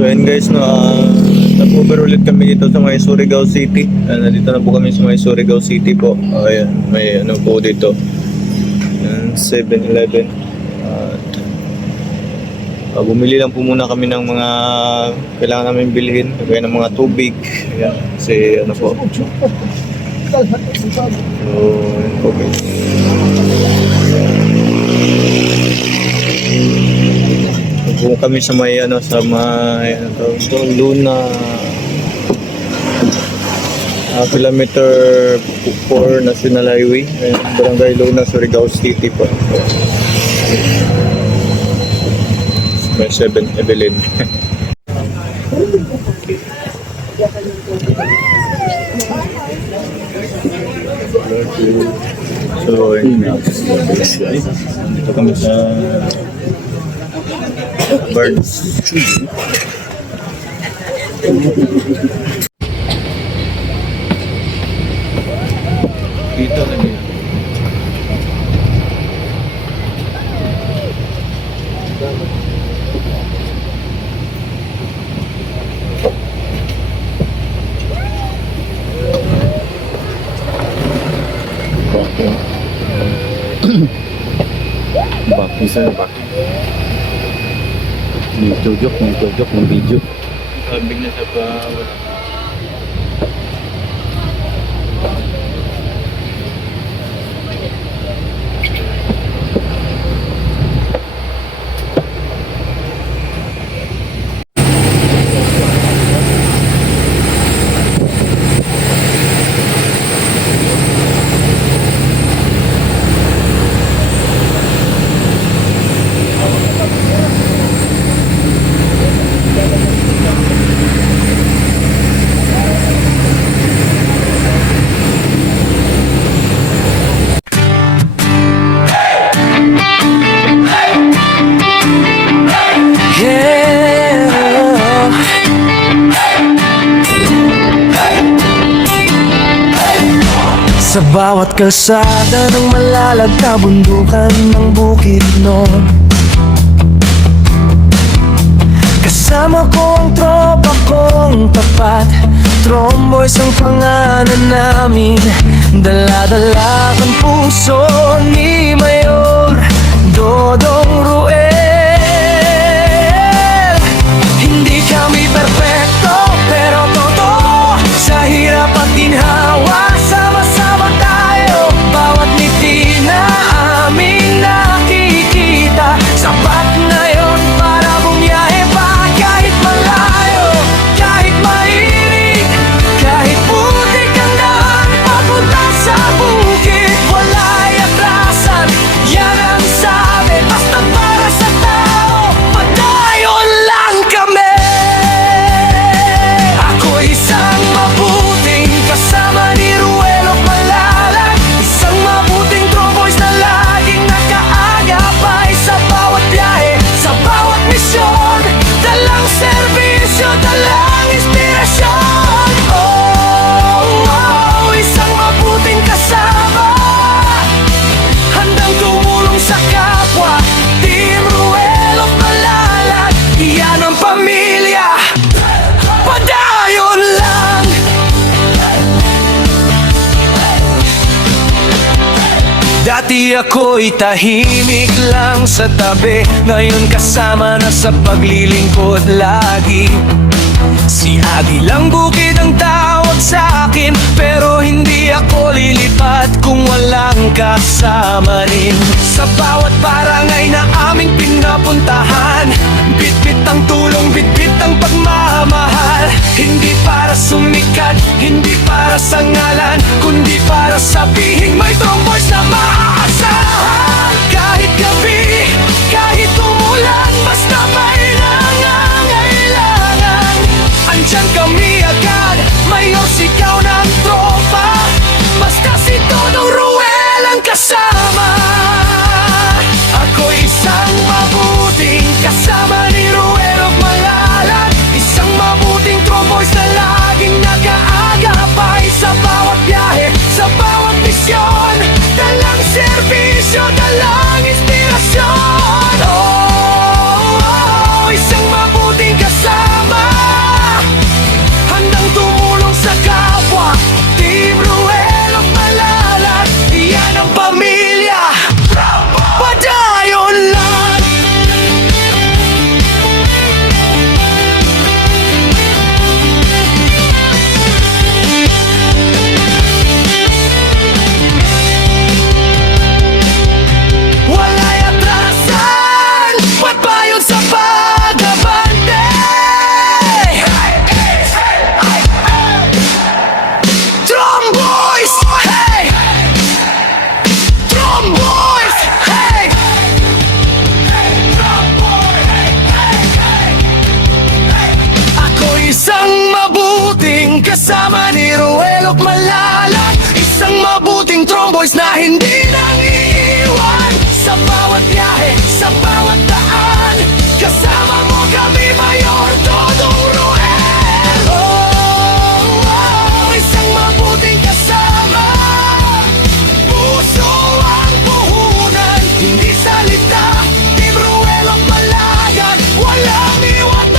So ayun guys, no, nag-over ulit kami dito sa may Surigao City. Nandito na po kami sa may Surigao City po. Ayan, may ano po dito. 7-Eleven. Bumili lang po muna kami ng mga kailangan namin bilhin, kagaya ng mga tubig. Ayan, kasi ano po. So, ayun po guys. Kung kami sa may ano, sa may ano to, Luna kilometer 4 National Highway, Barangay Luna, Surigao City po. May 7-Eleven. So, dito kami sa Birds. Dito na niya. Baki sana baki. Nitujok ng video. Sabig na sa pa. Sa bawat kalsada ng malalag na bundukan ng Bukidnon, kasama ko ang tropa kong tapat. Tromboys ang pangalan namin, dala-dala ang puso ni Mayor Dodong Ruel. Hindi kami perfecto, pero totoo sa hirap at ginhawa. Sama-sama tayo, bawat ngiti na aming nakikita. Sapat na yon para bumiyahe pa kahit malayo, kahit mainit, kahit putik ang daan papunta sa bukid. Wala'y atrasan, yan ang sabi, basta para sa tao, padayon lang kami. Ako isang mabuting kasama ni Ruelo Malalag, isang mabuting tromboys na laging nakaagapay sa bawat biyahe, sa bawat misyon. Dalang serbisyo, dalang inspirasyon. Oh, isang mabuting kasama, handang tumulong sa kapwa. Team Ruelo Malalag, iyan ang pamilya, padayon lang. Dati ako'y tahimik lang sa tabi, ngayon kasama na sa paglilingkod lagi. Si Agilang Bukid ang tawag sa akin, pero hindi ako lilipat kung walang kasama rin. Sa bawat barangay na aming pinapuntahan, bitbit ang tulong, bitbit ang pagmamahal. Hindi para sumikat, hindi para sa ngalan, kundi para sabihin may tromboys na maaasahan. Kahit gabi, kahit umulan, basta may nangangailangan, andyan kami agad, mayor sigaw ng tropa. Basta si Dodong Ruel ang kasama. Ako isang mabuting kasama ni Ruel Malalag, isang mabuting tromboys na laging nag-aagapay sa bawat biyahe, sa bawat misyon. Dalang servisyo, kasama ni Ruel at Malalag. Isang mabuting tromboys na hindi nang iiwan sa bawat biyahe, sa bawat daan. Kasama mo kami, Mayor Dodong Ruel. Isang mabuting kasama, puso ang puhunan, hindi salita. Team Ruel at Malalag, walang iwanan.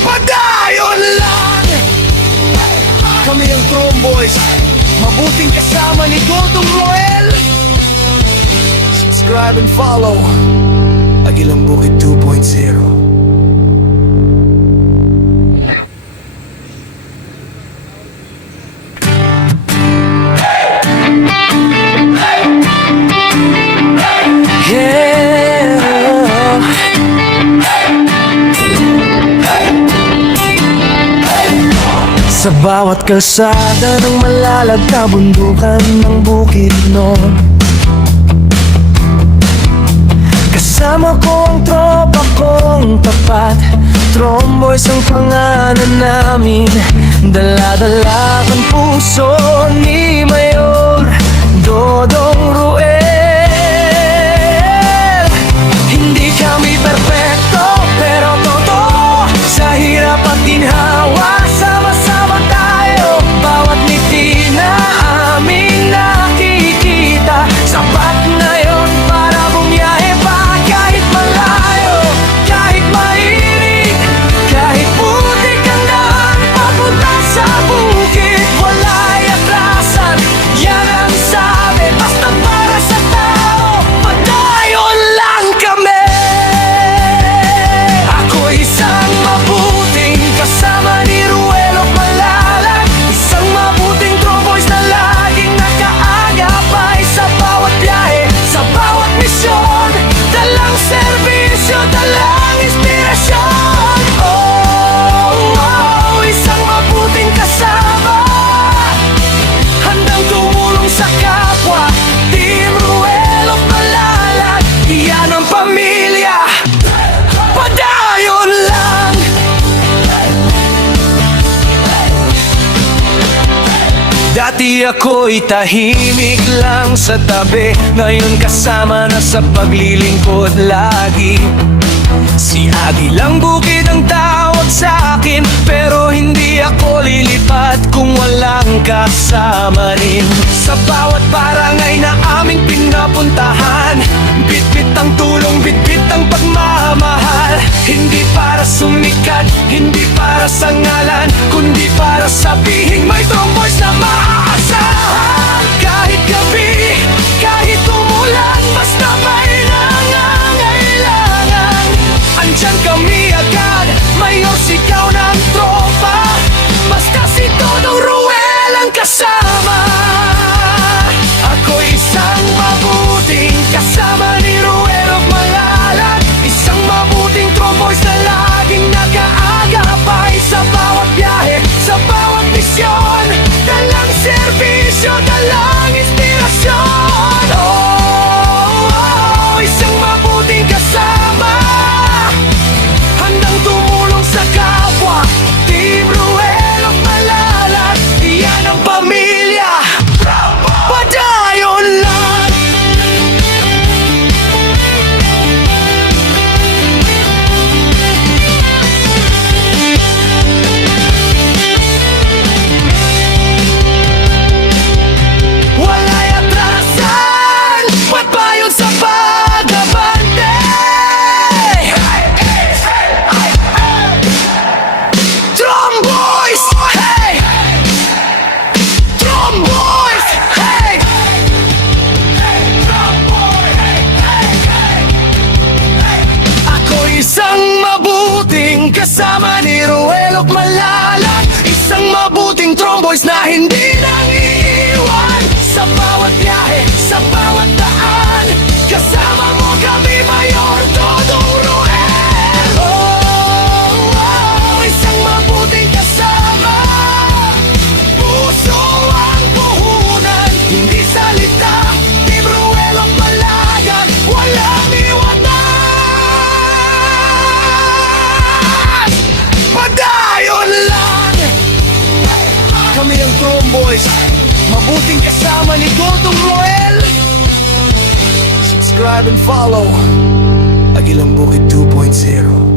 Padayon lang, kami ang Tromboys, mabuting kasama ni Dodong Ruel. Subscribe and follow Agilang Bukid 2.0. Sa bawat kalsada ng Malalag, kabundukan ng Bukidnon, kasama ko ang tropa kong tapat. Tromboys ang pangalan namin, dala-dala ang puso ni Mayor Dodong Ruel. Hindi kami perpekto, pero totoo, sa hirap at ginhawa, sama-sama tayo. Bawat ngiti na aming nakikita, sapat na yon para bumiyahe pa. Kahit malayo, kahit mainit, kahit putik ang daan papunta sa bukid, wala'y atrasan, yan ang sabi, basta para sa tao. Padayon lang kami. Ako isang mabuting kasama ni Ruel at Malalag, isang mabuting Tromboys na laging nakaagapay sa bawat biyahe, sa bawat misyon. Dalang serbisyo, dalang inspirasyon. Isang mabuting kasama, handang tumulong sa kapwa. Team Ruel at Malalag, iyan ang pamilya. Padayon lang. Dati ako'y tahimik lang sa tabi, ngayon kasama na sa paglilingkod lagi. Si Agilang Bukid ang tawag sa akin, pero hindi ako lilipat kung walang kasama rin. Sa bawat barangay na aming pinapuntahan, bitbit ang tulong, bitbit ang pagmamahal. Hindi para sumikat, hindi para sa ngalan, kundi para sabihin may Tromboys na maaasahan. Kahit gabi, kahit umulan, basta may nangangailangan, andyan kami agad. Mayor, sigaw ng tropa, basta si Dodong Ruel ang kasama. Ako isang mabuting kasama ni Ruel at Malalag, isang mabuting Tromboys na laging nag-aagapay sa bawat biyahe, sa bawat misyon. Dalang serbisyo, dalang inspirasyon. Isang mabuting kasama, handang tumulong sa kapwa. Team Ruel at Malalag, iyan ang pamilya. Padayon lang. Wala'y atrasan, pagbayon sa pag-abante. Tromboys, hey! Tromboys, hey! Ako isang mabuting kasama ni Ruel at Malalag, isang mabuting Tromboys na hindi nang iiwan sa bawat biyahe, sa bawat daan. Kasama mo kami, Mayor Dodong Ruel. Isang mabuting kasama, puso ang puhunan, hindi salita. Team Ruel at Malalag, walang iwanan. Dodong Roel. Subscribe and follow Agilang Bukid 2.0.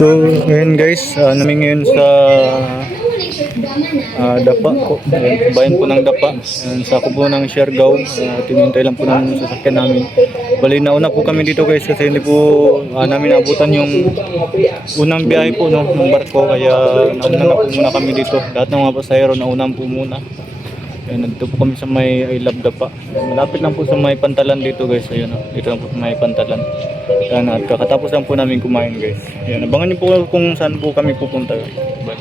So, ngayon guys, namin ngayon sa Dapa po. Ayan, bayan po ng Dapa. Ayan, sa kubo ng Siargao. Tinintay lang po ng sasakyan namin. Bali, nauna po kami dito guys kasi hindi po namin abutan yung unang biyahe po no, ng barko. Kaya nauna na po muna kami dito. Lahat ng mga pasahero naunan po muna. Ayan, nandito po kami sa may I Love Dapa. Malapit lang po sa may Pantalan dito guys. Ayun, dito lang po sa may Pantalan. Ayan, at kakatapos lang po namin kumain guys. Ayan, abangan niyo po kung saan po kami pupunta. Bye.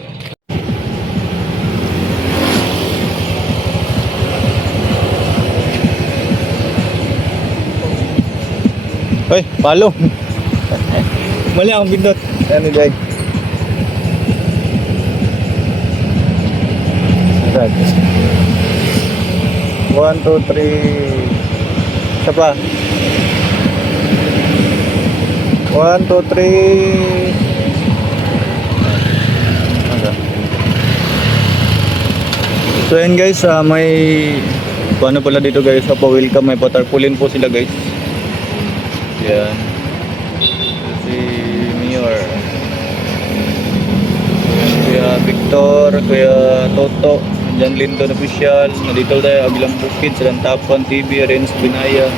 Hoy, palo. Mali akong bindot. Ayan ni Dag. Sad. 1, 2, 3. Isa pa. 1, 2, 3. So yan guys, may paano pala dito guys, pa-welcome, may patarpulin po sila guys. Yan. Si Mayor. Kuya Victor, Kuya Toto, Jan Linton Official, nandito tayo, Agilang Bukid, Salantapan TV, Renz Binaya,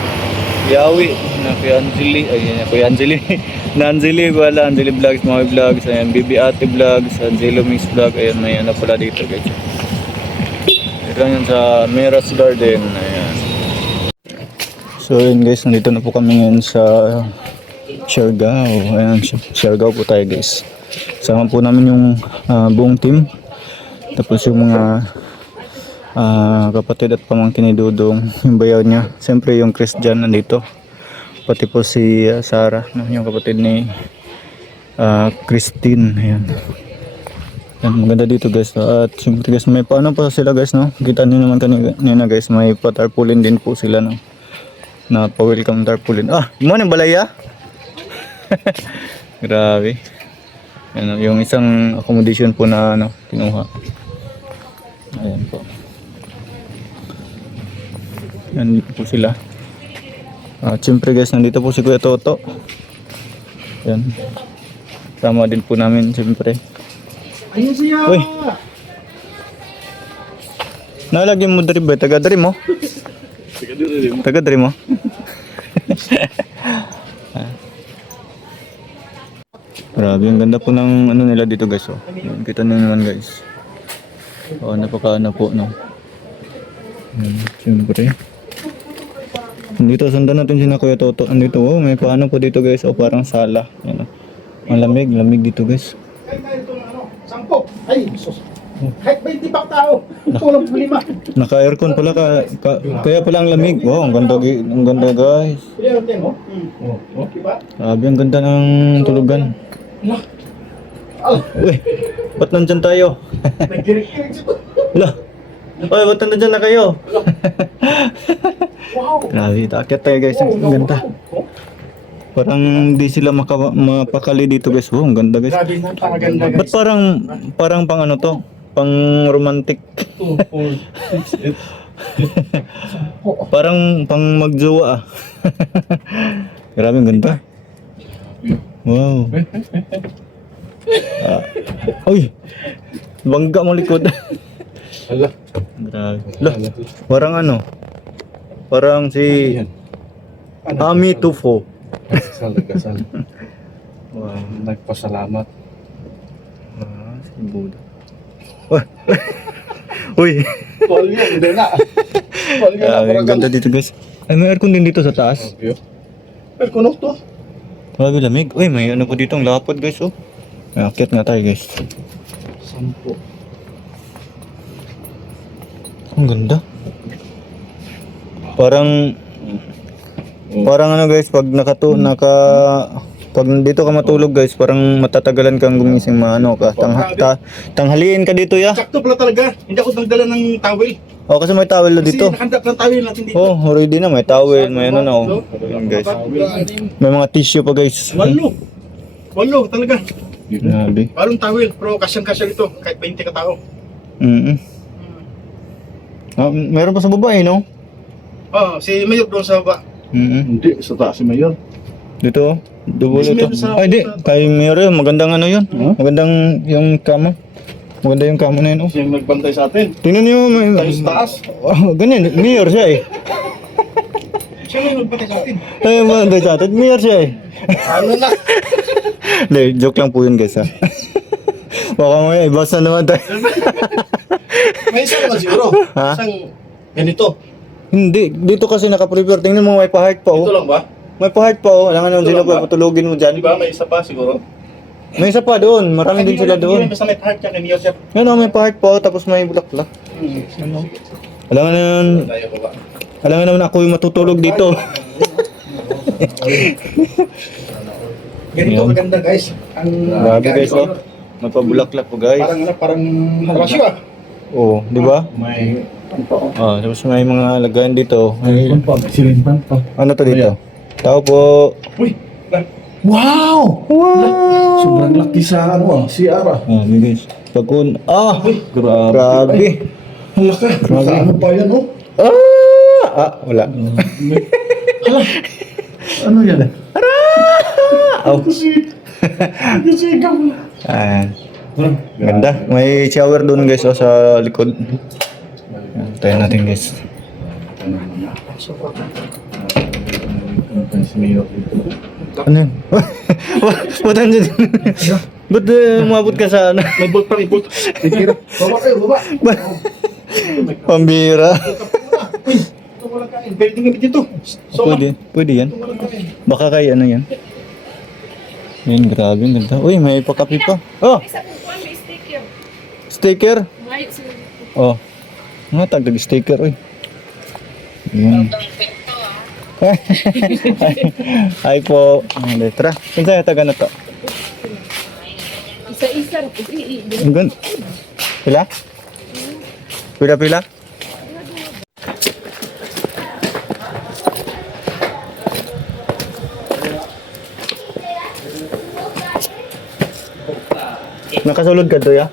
Yawi, na Kuya Anjeli, ayun, Kuya Anjeli, na Anjeli, wala, Anjeli Vlogs, mga vlogs, ayan, Bibi Ate Vlogs, Angelo Mix Vlog, ayan, may ano pala dito guys. Ito yan sa Meras Garden, ayan. So yun guys, nandito na po kami ngayon sa Siargao. Ayan, Siargao po tayo guys. Sama po namin yung buong team. Tapos yung mga kapatid at pamangkin ni Dudong, yung bayaw niya. Siyempre yung Christian nandito. Pati po si Sarah, yung kapatid ni Christine. Ayan. Ayan, maganda dito guys. At siyempre guys, may paano pa sila guys, no? Kita niyo naman kanina guys, may patarpulin din po sila, no? Na pa-welcome tarpaulin. Ah, mo nang balaya? Grabe. Ano, yung isang accommodation po na ano, kinuha. Ayan po. Nandito po sila. Siyempre guys, nandito po si Kuya Toto. Ayan. Tama din po namin siyempre. Ayun siya! Uy! Nalagyan mo dari ba? Taga-dari mo? Taga-dari mo? Grabe, ang ganda po ng ano nila dito guys. Oh. Kita nyo naman guys. Oh, napaka-ano po, no? Siyempre. Dito, sundan natin sila Kuya Toto. Andito, oh, may paano po dito guys. Oh, parang sala. Yan, oh. Ang lamig, lamig dito guys. Sampo! Ay, sus! Kahit 20 pa tao, tulong po 5. Naka-aircon pala kaya pala ang lamig. Wow, ang ganda guys. Grabe, ang ganda ng tulugan. Uy, ba't nandyan tayo? Wala. Uy, ba't nandyan na kayo? Grabe, takit tayo guys. Ang ganda. Parang di sila mapakali dito guys. Wow, ang ganda guys. Ba't parang pang ano to? Pang romantic. Parang pang magjowa ah. Grabe ang ganda. Wow. Uy. Bangga mo likod. Hala. Grabe. Lah, parang ano? Parang si Ami Tufo. Kasal. Wow. Nagpasalamat. Si Buddha. Wah. Uy. Tol yun, hindi na. Tol yun, Ang ganda dito guys. Ay, may aircon din dito sa taas. Aircon to. Grabe lamig. Uy, may ano po dito ang lapad guys oh. Akit nga tayo guys. 10. Ang ganda. Parang ano guys, pag pag dito ka matulog guys, parang matatagalan kang gumising maano ka. Tanghaliin ka dito ya. Sakto pala talaga. Hindi ako nagdala ng towel. Oh, kasi may towel na Kasi dito. nakandap ng towel natin dito. Oh, ready na, may towel, may ano na oh. Ayan, guys. May mga tissue pa guys. 8 talaga. Grabe. Walong towel, pero kasyang-kasya ito, kahit 20 katao. Meron pa sa baba eh, no? Si Mayor doon sa baba. Hindi, sa taas si Mayor. Dito, double Mas ito. meron sa- Ay, di. Kay Mayor yun. Magandang ano yun. Magandang yung kama. Maganda yung kama na yun. Oh. Siya yung nagbantay sa atin. Tingnan niyo. Tayo sa taas. Oh, ganyan. Mayor siya eh. Siya may magpatay sa atin. Ay, maganda sa atin. Mayor siya eh. Ano na? Hindi, joke lang po yun guys ha. Baka mo yun, ibas na naman tayo. May isa naman siguro. Ha? Isang ganito. Hindi, dito kasi naka-prepare. Tingnan mo, may pa-heart pa Ito oh. lang ba? May pa-heart pa oh. Alam nga naman Ito sila lang ba? pa patulogin mo Di dyan. ba? May isa pa siguro. May isa pa doon. Marami din sila doon. Basta may heart niya kay Mayor siya. Yan oh, may pa-heart pa oh. Tapos may bulaklak. Alam nga naman, Tayo baba. alam nga naman ako yung matutulog dito. Ganito Yan. maganda guys. Ang Grabe guys oh. May pabulaklak po guys. parang halasyo ah. Oh, di ba? May Ah, tapos may mga lagayan dito. May, silintan pa. ano to dito? Tao po. Uy! Wow! Wow! Sobrang laki sa ano ah, CR ah. Ah, guys. Pagkun. Ah! Grabe. Hala ka, naka ano pa yan oh. Wala. Ano yan? Oh. Kasi ikaw. Ganda. May shower doon guys oh, sa likod. Tayo natin guys. Si Mayor. Ano yun? Ba't andyan? Ba't umabot ka sa ano? May bolt pa, may bolt. Baba kayo, baba. Pambira. Ito walang kain. Pwede nga dito. Pwede yan. Baka kay ano yan. Yan, grabe, ang ganda. Uy, may pakapi pa. Oh, Isa po po, may sticker. sticker. May sila. Oh, nga tagdag sticker, uy. Yan. Ay po. Letra. Kung sa'yo taga na to? Isa-isa. Ang ganda. Pila? Pila? Nakasulod ka to ya?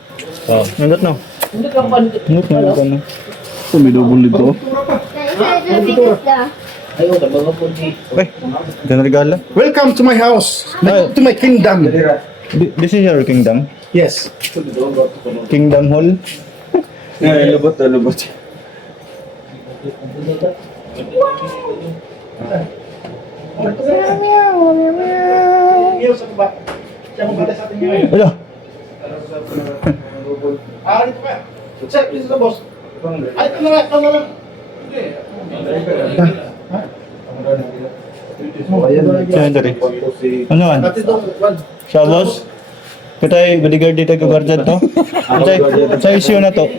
Oo. Nindot no? Nindot ka no? May double dito. Uy, ganda regala. Welcome to my house. Ay. To my kingdom. This is your kingdom? Yes. Kingdom Hall? Lubot. Mayor sa baba. Siya magpatay sa atin ngayon. Wala. Dito ka. Sir, please na boss. Ay, ito na lang. Saan dari? Ano man? Dati daw, one. Sa boss? Katay bodyguard dito ko guardian to? Sa issue na to?